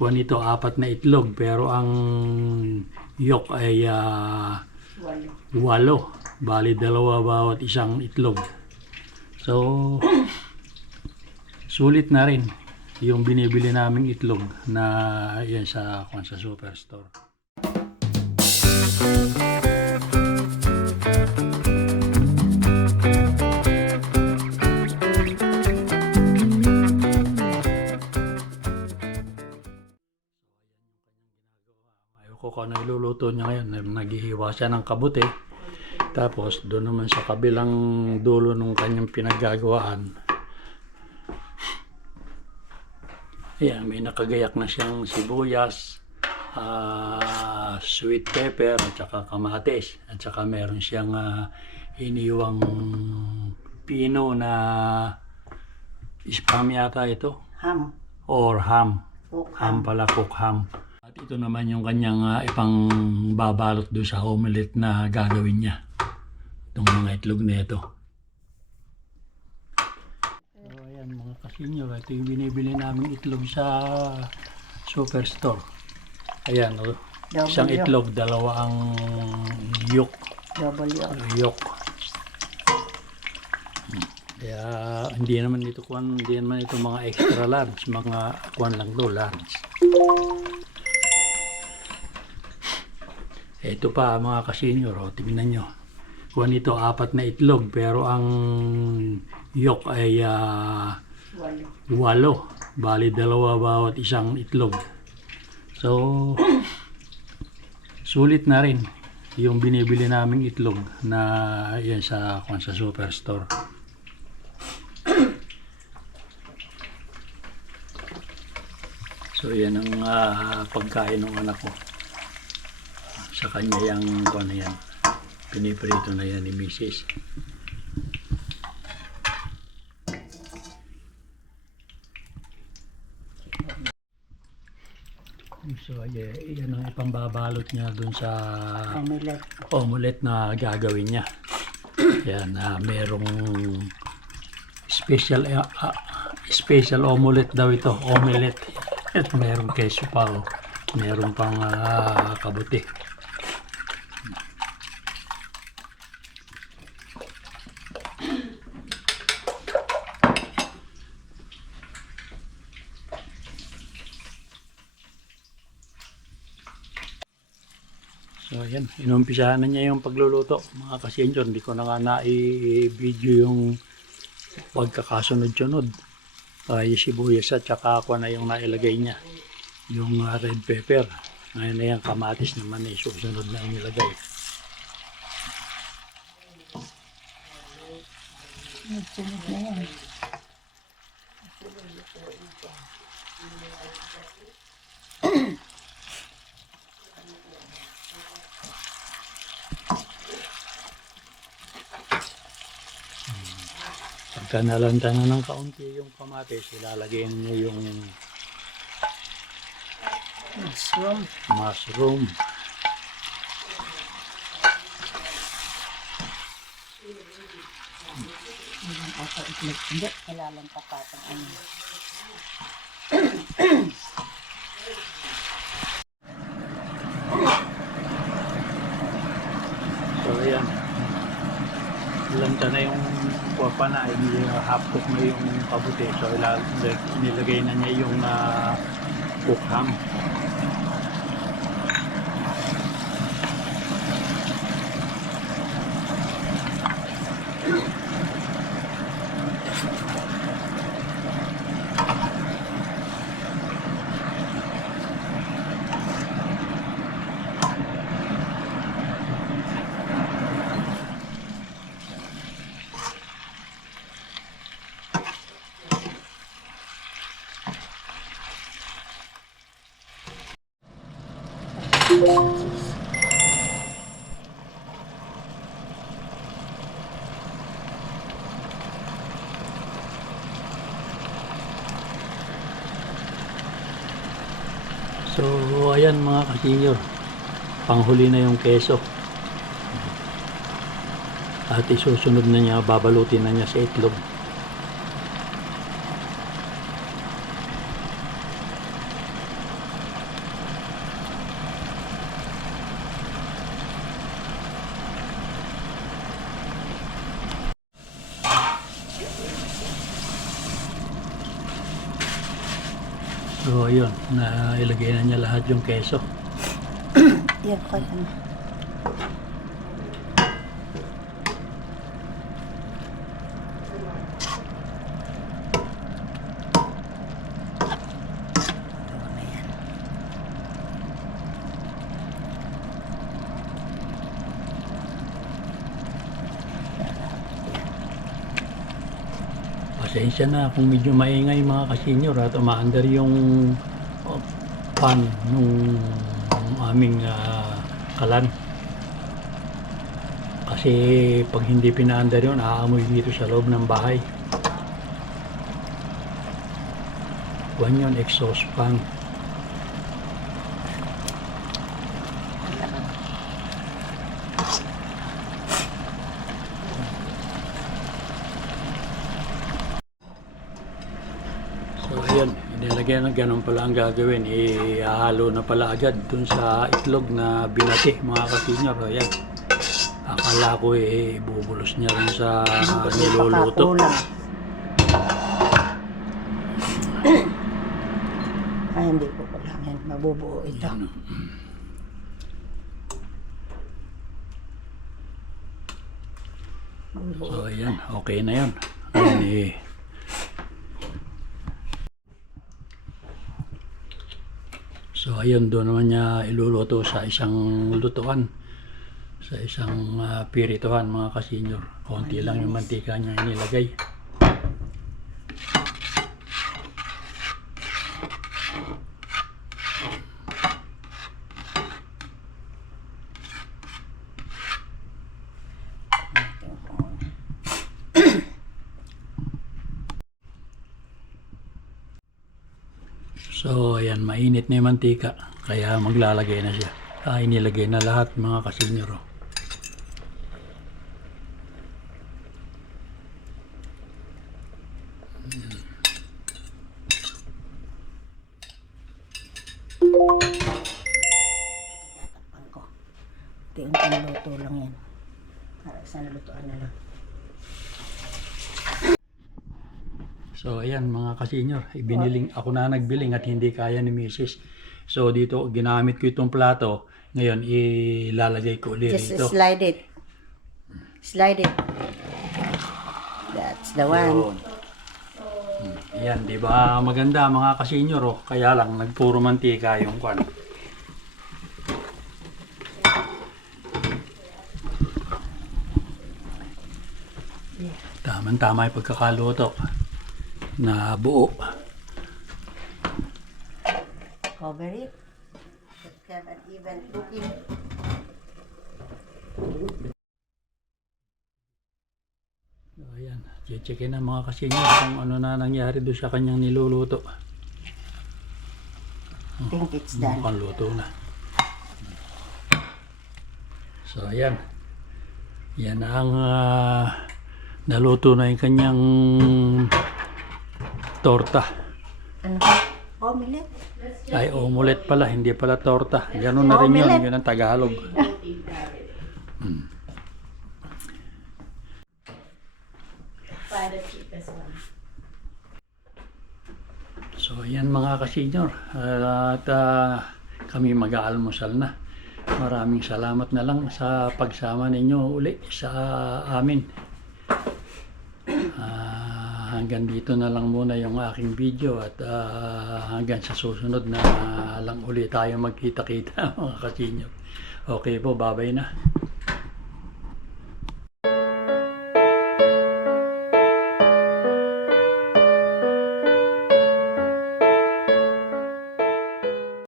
kuha nito, 4 na itlog, pero ang yolk ay 8. Bali, 2 bawat isang itlog. So, sulit na rin yung binibili naming itlog na yan sa superstore. Ayoko kung ano iluluto niya ngayon. Naghihiwa siya ng kabuti. Tapos doon naman sa kabilang dulo ng kanyang pinaggagawaan, ayan, may nakagayak na siyang sibuyas, sweet pepper, at saka kamatis. At saka meron siyang iniwang pino na spam yata ito. Ham. Or ham. Cook Ham pala, cook ham. At ito naman yung kanyang ipang babalot doon sa omelet na gagawin niya. Itong mga itlog na ito. So ayan mga kasinyo, ito yung binibili namin itlog sa superstore. Ayan, isang itlog, 2 ang yolk. Yolk. Kaya hindi naman ito mga extra large, mga kuwan lang do, large. Ito pa mga kasenyor, tingnan nyo. Kuha nito, 4 na itlog, pero ang yolk ay 8. Bali, 2 bawat isang itlog. So, sulit na rin yung binibili naming itlog na yan sa superstore. So, yan ang pagkain ng anak ko. Sa kanya yung ano yan, piniprito na yan ni Mrs. So yan ang ipambabalot niya dun sa omelet na gagawin niya. Yan, merong special omelet daw ito, omelet. At merong keso pa, meron pang kabuti. So ayan, inumpisahan na niya yung pagluluto mga kasenyor. Hindi ko na nga na-video yung pagkakasunod-sunod. Yung sibuyas at saka ako na yung nailagay niya. Yung red pepper. Ngayon na yung kamatis naman ay susunod na yung nilagay. Nagsunod na yan. Pagka nalanta na ng kaunti yung kamatis, ilalagay niyo yung mushroom. Hindi, kailangan papatang ano. So ayan, lanta na yung kuwapa na, half cook na yung kabuti. So nilagay na niya yung cook ham. So ayan mga kasinyor, panghuli na yung keso. At isusunod na niya, babalutin na niya sa itlog. So ayun, na ilagay na niya lahat yung keso. Yan ko yan. Ito na yan. Pasensya na kung medyo maingay mga kasenyor at umaandar yung uh, pan nung aming kalan. Kasi pag hindi pinaandar yun, aamoy dito sa loob ng bahay. Kuhan yun, exhaust fan. So ayan, inilagay na ganun pala ang gagawin. Ihalo na pala agad dun sa itlog na binati mga kasenyor. Ayan. Akala ko bubulos niya rin sa niluluto. Pakakulang. Ay, hindi ko kulangin. Mabubuo ito. Ayan. Mabubuo. So ayan, okay na yun. Ayan, So ayun, doon naman niya iluluto sa isang lutuan. Sa isang pirituhan mga kasenyor. Konti lang yung mantika niya inilagay. So ayan, mainit na yung mantika. Kaya maglalagay na siya. Inilagay na lahat mga kasenyor. Tatakpan ko. Unti-unting luto lang yan. Para isang lutuan na lang. So ayan mga kasenyor, ako na nagbiling at hindi kaya ni Mrs. So dito ginamit ko itong plato. Ngayon ilalagay ko ulit Just ito. slide it. Slide it. That's the one. Yan, di ba maganda mga kasenyor, oh. Kaya lang nagpuro mantika yung kwan. Tama-tama yung pagkakaluto na buo. Cover it. Have an even cooking. So, ayan, checkin na mga kasenyor kung ano na nangyari doon sa kanyang niluluto. I think it's done. Mukhang luto na. So ayan. Yan ang naluto na yung kanyang torta. Ano? Omelette? Ay, omelette pala, hindi pala torta. Ganun na rin yun, Omelette. yun ang Tagalog. So ayan mga kasenyor. At kami mag-aalmusal na. Maraming salamat na lang sa pagsama ninyo uli sa amin. Hanggang dito na lang muna yung aking video at hanggang sa susunod na lang uli tayo magkita-kita mga kasenyor. Okay po, bye-bye na.